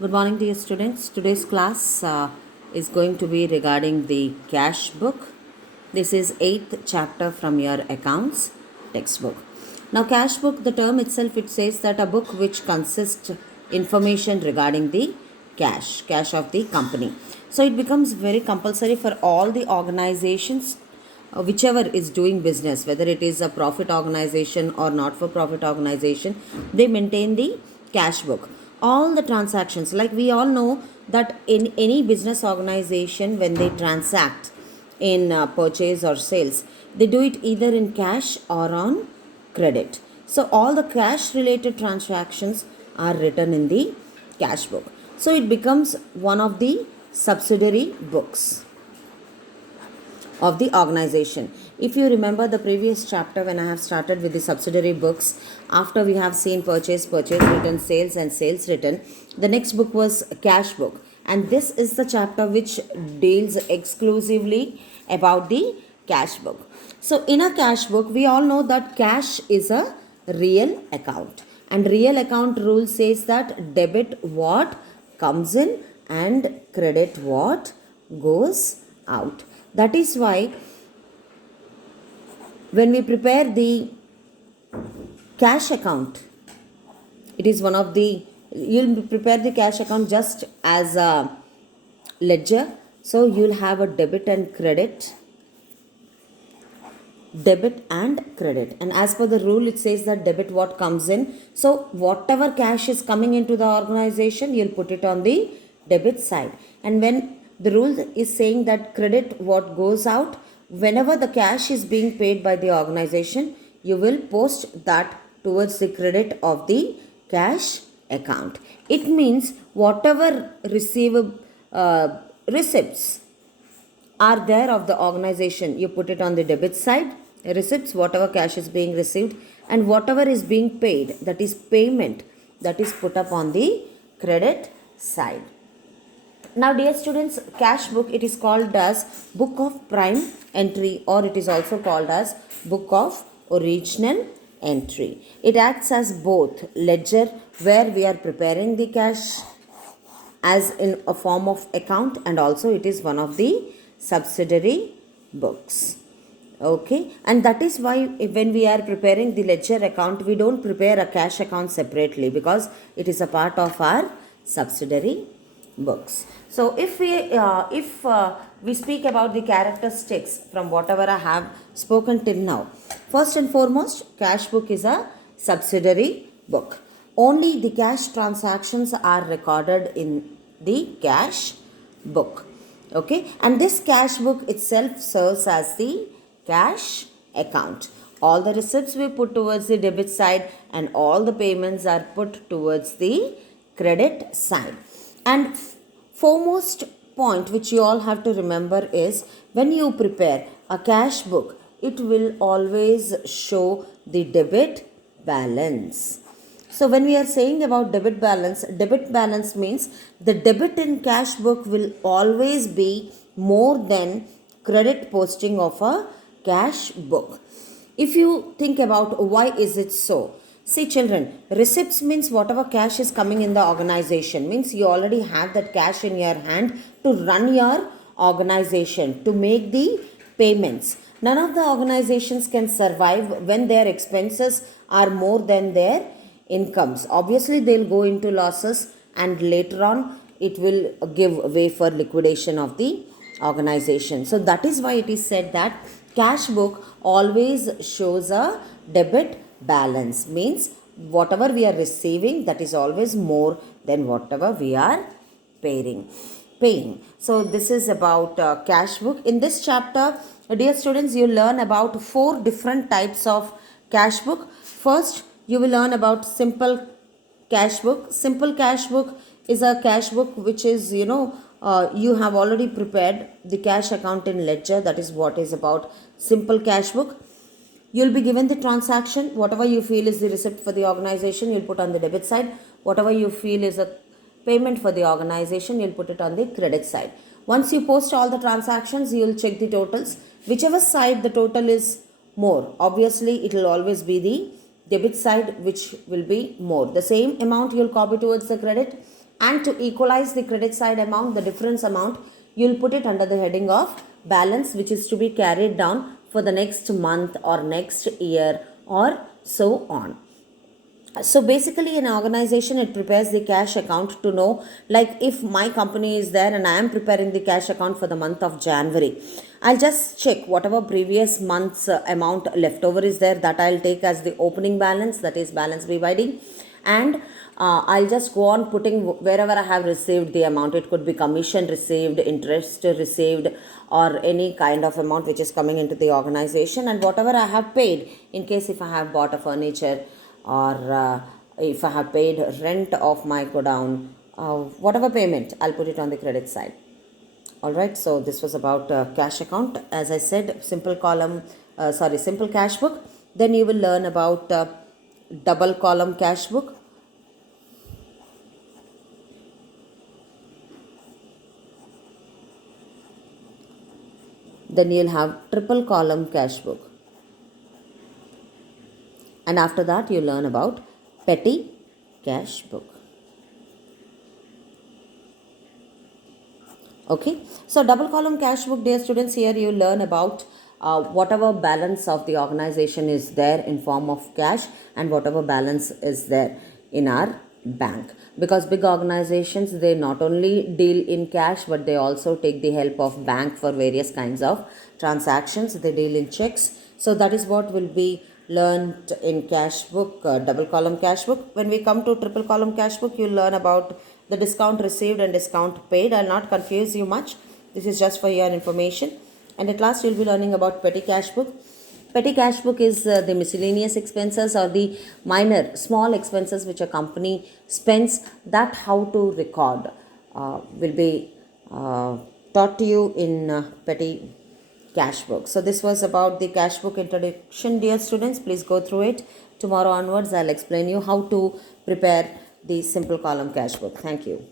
Good morning, dear students. Today's class is going to be regarding the cash book. This is eighth chapter from your accounts textbook. Now, cash book, the term itself, it says that a book which consists information regarding the cash of the company. So it becomes very compulsory for all the organizations whichever is doing business, whether it is a profit organization or not for profit organization, they maintain the cash book. All the transactions, like we all know that in any business organization, when they transact in purchase or sales, they do it either in cash or on credit. So all the cash related transactions are written in the cash book. So it becomes one of the subsidiary books of the organization. If you remember the previous chapter when I have started with the subsidiary books, after we have seen purchase written, sales and sales written, the next book was cash book. And this is the chapter which deals exclusively about the cash book. So in a cash book, we all know that cash is a real account. And real account rule says that debit what comes in and credit what goes out. That is why when we prepare the cash account, it is one of the, you'll prepare the cash account just as a ledger. So you'll have a debit and credit. And as per the rule, it says that debit what comes in. So whatever cash is coming into the organization, you'll put it on the debit side. And when the rule is saying that credit what goes out, whenever the cash is being paid by the organization, you will post that towards the credit of the cash account. It means whatever receipts are there of the organization, you put it on the debit side. Receipts, whatever cash is being received, and whatever is being paid, that is payment, that is put up on the credit side. Now, dear students, cash book, it is called as book of prime entry, or it is also called as book of original entry. It acts as both ledger, where we are preparing the cash as in a form of account, and also it is one of the subsidiary books. Okay, and that is why when we are preparing the ledger account, we don't prepare a cash account separately, because it is a part of our subsidiary books. So if we speak about the characteristics from whatever I have spoken till now, first and foremost, cash book is a subsidiary book. Only the cash transactions are recorded in the cash book. Okay, and this cash book itself serves as the cash account. All the receipts we put towards the debit side, and all the payments are put towards the credit side. And foremost point which you all have to remember is, when you prepare a cash book, it will always show the debit balance. So when we are saying about debit balance means the debit in cash book will always be more than credit posting of a cash book. If you think about why is it so? See children, receipts means whatever cash is coming in the organization, means you already have that cash in your hand to run your organization, to make the payments. None of the organizations can survive when their expenses are more than their incomes. Obviously they'll go into losses, and later on it will give way for liquidation of the organization. So that is why it is said that cash book always shows a debit balance, means whatever we are receiving, that is always more than whatever we are paying. So this is about cash book. In this chapter, dear students, you learn about 4 different types of cash book. First, you will learn about simple cash book. Simple cash book is a cash book which is, you have already prepared the cash account in ledger. That is what is about simple cash book. You'll be given the transaction. Whatever you feel is the receipt for the organization, you'll put on the debit side. Whatever you feel is a payment for the organization, you'll put it on the credit side. Once you post all the transactions, you'll check the totals. Whichever side the total is more, obviously it will always be the debit side which will be more. The same amount you'll copy towards the credit, And to equalize the credit side amount, the difference amount, you'll put it under the heading of balance, which is to be carried down for the next month or next year or so on. So basically, an organization, it prepares the cash account to know, like if my company is there and I am preparing the cash account for the month of January, I'll just check whatever previous month's amount leftover is there, that I'll take as the opening balance, that is balance dividing, and I'll just go on putting wherever I have received the amount. It could be commission received, interest received, or any kind of amount which is coming into the organization, and whatever I have paid, in case if I have bought a furniture, or if I have paid rent of my godown, whatever payment, I'll put it on the credit side. Alright, so this was about cash account. As I said, simple cash book. Then you will learn about double column cash book. Then you'll have triple column cash book. And after that, you learn about petty cash book. Okay, so double column cash book, dear students, here you learn about whatever balance of the organization is there in form of cash, and whatever balance is there in our bank. Because big organizations, they not only deal in cash, but they also take the help of bank for various kinds of transactions. They deal in checks. So that is what will be learned in cash book, double column cash book. When we come to triple column cash book, you learn about the discount received and discount paid. I'll not confuse you much. This is just for your information. And at last, you'll be learning about petty cash book. Petty cash book is the miscellaneous expenses, or the minor, small expenses which a company spends, that how to record will be taught to you in petty cash book. So this was about the cash book introduction, dear students. Please go through it. Tomorrow onwards, I'll explain you how to prepare the simple column cash book. Thank you.